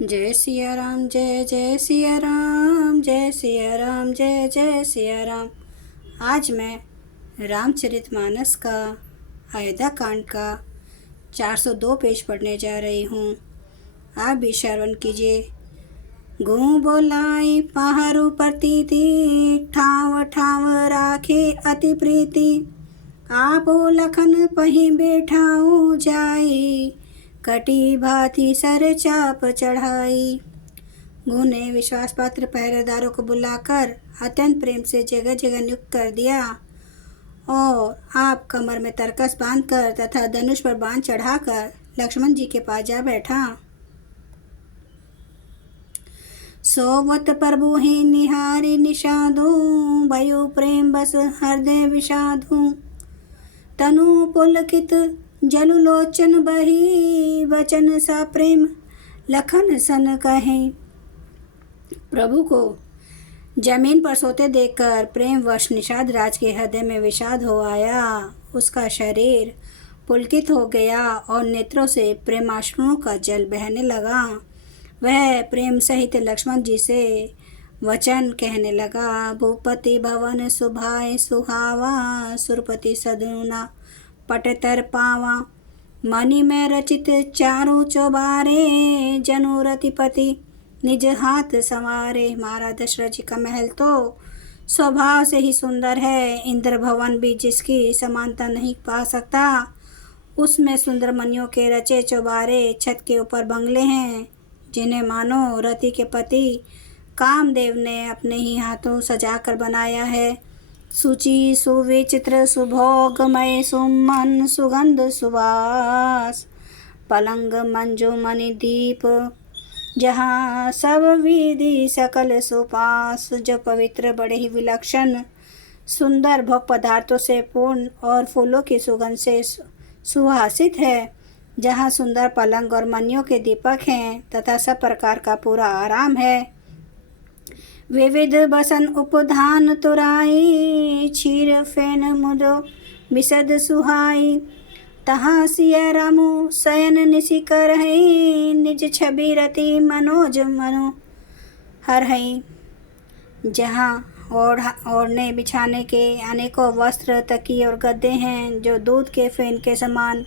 जय सिया राम, जय जय सिया राम, जय सिया राम, जय जय सिया राम। आज मैं रामचरितमानस का अयोध्या कांड का 402 पेज पढ़ने जा रही हूँ। आप भी श्रवण कीजिए। गूं बोलाई पहाड़ू प्रतीति, ठाव ठाव राखे अति प्रीति। आपो लखन पही बैठाऊं जाई, कटी भांति सर चाप चढ़ाई। गूं ने विश्वास पात्र पहरेदारों को बुलाकर अत्यंत प्रेम से जगह जगह नियुक्त कर दिया और आप कमर में तरकस बांधकर तथा धनुष पर बाण चढ़ाकर लक्ष्मण जी के पास जा बैठा। सोवत प्रभु ही निहारी निषादू, भयो प्रेम बस हृदय विषादू। तनु पुलकित जलु लोचन बही, वचन सा प्रेम लखन सन कहे। प्रभु को जमीन पर सोते देखकर प्रेमवश निषाद राज के हृदय में विषाद हो आया। उसका शरीर पुलकित हो गया और नेत्रों से प्रेमाश्रुओं का जल बहने लगा। वह प्रेम सहित लक्ष्मण जी से वचन कहने लगा। भूपति भवन सुभाए सुहावा, सुरपति सदनुना पटतर पावा। मणि में रचित चारों चौबारे, जनु रतिपति निज हाथ संवारे। महाराज दशरथ जी का महल तो स्वभाव से ही सुंदर है, इंद्र भवन भी जिसकी समानता नहीं पा सकता। उसमें सुंदर मणियों के रचे चौबारे, छत के ऊपर बंगले हैं जिन्हें मानो रति के पति कामदेव ने अपने ही हाथों सजाकर बनाया है। सूची सुविचित्र सुभोगमय सुमन सुगंध सुवास, पलंग मंजू मणि दीप जहाँ सब विधि सकल सुपास। जो पवित्र बड़े ही विलक्षण सुंदर भोग पदार्थों से पूर्ण और फूलों की सुगंध से सुहासित है, जहाँ सुंदर पलंग और मणियों के दीपक हैं तथा सब प्रकार का पूरा आराम है। विविध बसन उपधान तुराई, क्षीर फेन मुदो विशद सुहाई। तहाँ सिया रामु शयन निशि करहि, निज छवि रति मनोज मनो हरहि। जहाँ ओढ़ने बिछाने के अनेकों वस्त्र, तकिए और गद्दे हैं जो दूध के फेन के समान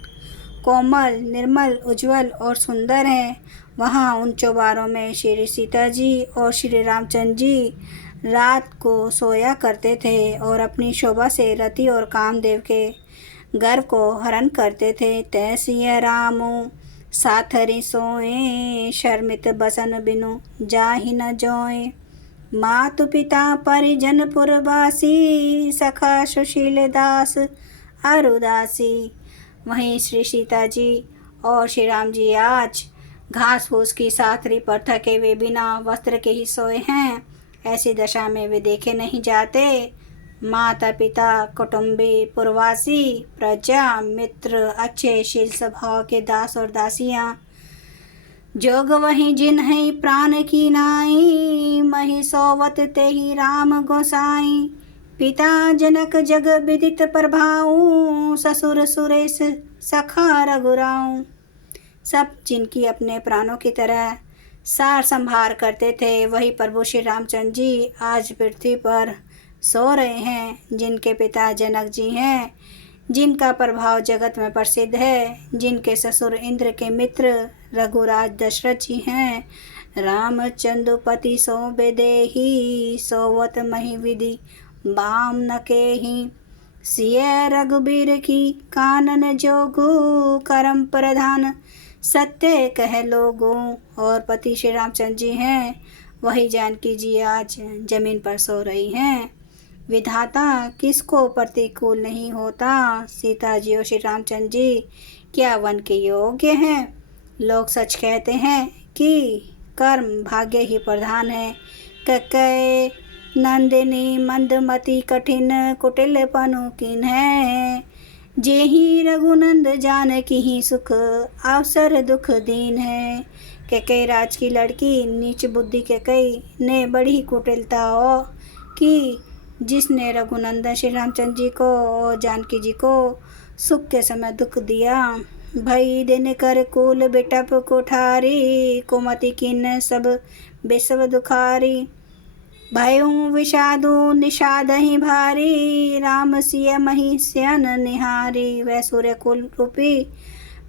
कोमल, निर्मल, उज्जवल और सुंदर हैं, वहाँ उन चौबारों में श्री सीता जी और श्री रामचंद्र जी रात को सोया करते थे और अपनी शोभा से रति और कामदेव के गर्व को हरण करते थे। तै सिया रामो साथरी सोए, शर्मित बसन बिनु जाहि न जोए। मातु पिता परिजन पुरवासी, सखा सुशील दास अरुदासी। वहीं श्री सीता जी और श्री राम जी आज घास फूस की साथरी पर थके वे बिना वस्त्र के ही सोए हैं। ऐसी दशा में वे देखे नहीं जाते। माता पिता, कुटुंबी, पुरवासी, प्रजा, मित्र, अच्छे शील स्वभाव के दास और दासियां, जोग वही जिन्हें प्राण की नाई। मही सोवत ते ही राम गोसाई। पिता जनक जग विदित प्रभाऊ, ससुर सुरेश सखा रघुराऊ। सब जिनकी अपने प्राणों की तरह सार संभार करते थे, वही प्रभु श्री रामचंद्र जी आज पृथ्वी पर सो रहे हैं। जिनके पिता जनक जी हैं, जिनका प्रभाव जगत में प्रसिद्ध है, जिनके ससुर इंद्र के मित्र रघुराज दशरथ जी हैं। रामचंद्रपति सो बेदेही, सोवत मही विधि बाम न केही। सिय रघुबीर की कानन जोगु, करम प्रधान सत्य कह लोगो। और पति श्री रामचंद्र जी हैं, वही जानकी जी आज जमीन पर सो रही हैं। विधाता किसको प्रतिकूल नहीं होता। सीता जी और श्री रामचंद्र जी क्या वन के योग्य हैं। लोग सच कहते हैं कि कर्म भाग्य ही प्रधान है। ककै नंदिनी मंदमती कठिन कुटिल पनु किन है। जेहि रघुनंद जानकी ही सुख, अवसर दुख दीन है। कैकेयी राज की लड़की नीच बुद्धि कैकेयी ने बड़ी कुटिलता की, जिसने रघुनंदन श्री रामचंद्र जी को और जानकी जी को सुख के समय दुख दिया। भई दिन कर कुल बिटप कोठारी, कुमति किन सब बिसव दुखारी। भयउ विषादु निषाद ही भारी, राम सिय मही स्यन निहारी। वह सूर्य कुल रूपी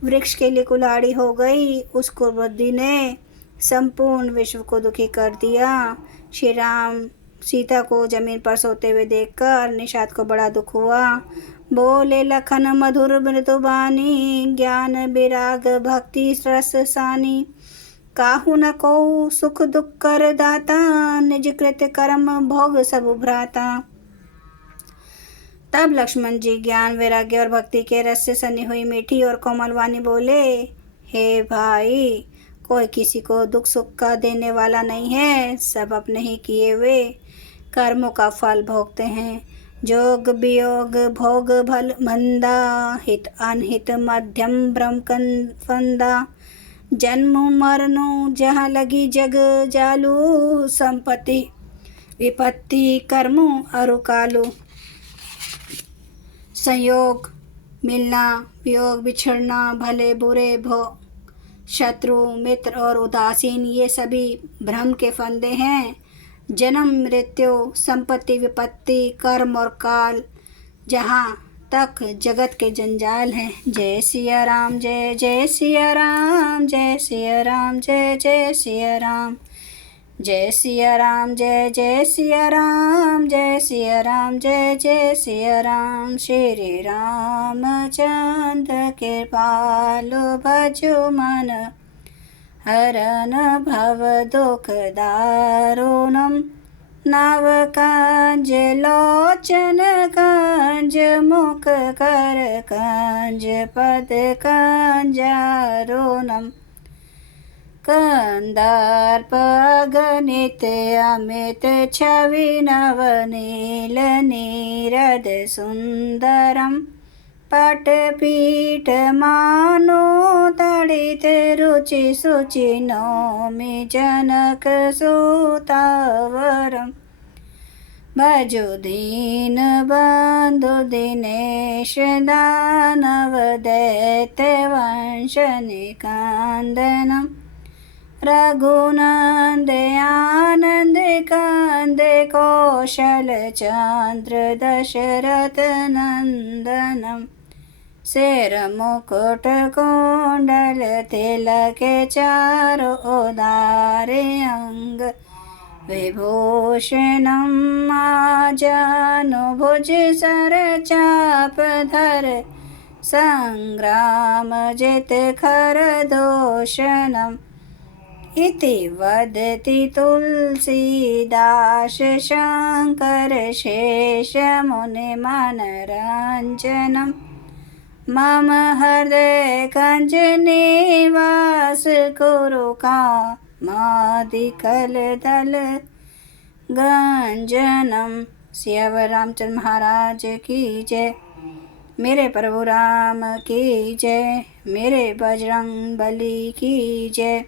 वृक्ष के लिए कुल्हाड़ी हो गई। उस कुबुद्धि ने संपूर्ण विश्व को दुखी कर दिया। श्री राम सीता को जमीन पर सोते हुए देखकर निषाद को बड़ा दुख हुआ। बोले लखन मधुर मृदुबानी, ज्ञान विराग भक्ति रस सानी। काहू न को सुख दुख कर दाता, निज कृत कर्म भोग सब भ्राता। तब लक्ष्मण जी ज्ञान वैराग्य और भक्ति के रस से सनी हुई मीठी और कोमल वाणी बोले, हे भाई, कोई किसी को दुख सुख का देने वाला नहीं है। सब अपने ही किए हुए कर्मों का फल भोगते हैं। जोग वियोग भोग भल मंदा, हित अनहित मध्यम ब्रह्म फंदा। जन्म मरनो जहाँ लगी जग जालू, संपत्ति विपत्ति कर्मों अरुकालू। संयोग मिलना, वियोग बिछड़ना, भले बुरे भोग, शत्रु मित्र और उदासीन, ये सभी भ्रम के फंदे हैं। जन्म मृत्यु संपत्ति विपत्ति कर्म और काल, जहाँ तक जगत के जंजाल हैं। जय सिया राम जय जय सिया राम, जय सिया राम जय जय सिया राम, जय सिया राम जय जय सिया राम, जय सिया राम जय जय सिया राम। श्री रामचंद्र कृपालु भजो मन, हरन भव दुख दारुणम। नव कांज लोचन कांज, मुख कर कांज पद कांजारुणम। कंदार्प गणित अमित छवि, नवनील नीरद सुंदरम। पटपीठ मानो तड़ित, रुचि सुचि नौमि जनक सुतावरम। भजो दीन बंधु दिनेश, दानव दैत्य वंश निकांदनम। रघुनंद आनंद कांद, कौशल चंद्र दशरथ नंदनम। सिर मुकुट कुंडल तिलक, चारों उदारे अंग विभूषणम। जानुभुज सर चाप धर, संग्राम जित खर दूषणम। इति वदति तुलसीदास, शंकर शेष मुनि मनरंजनम। मम हृदय कंज निवास, कुरु कामादिकल दल गंजनम। सियावर रामचंद्र महाराज की जय। मेरे प्रभु राम की जय। मेरे बजरंग बली की जय।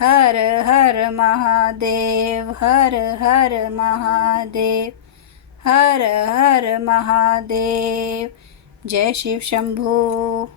हर हर महादेव, हर हर महादेव, हर हर महादेव। जय शिव शंभू।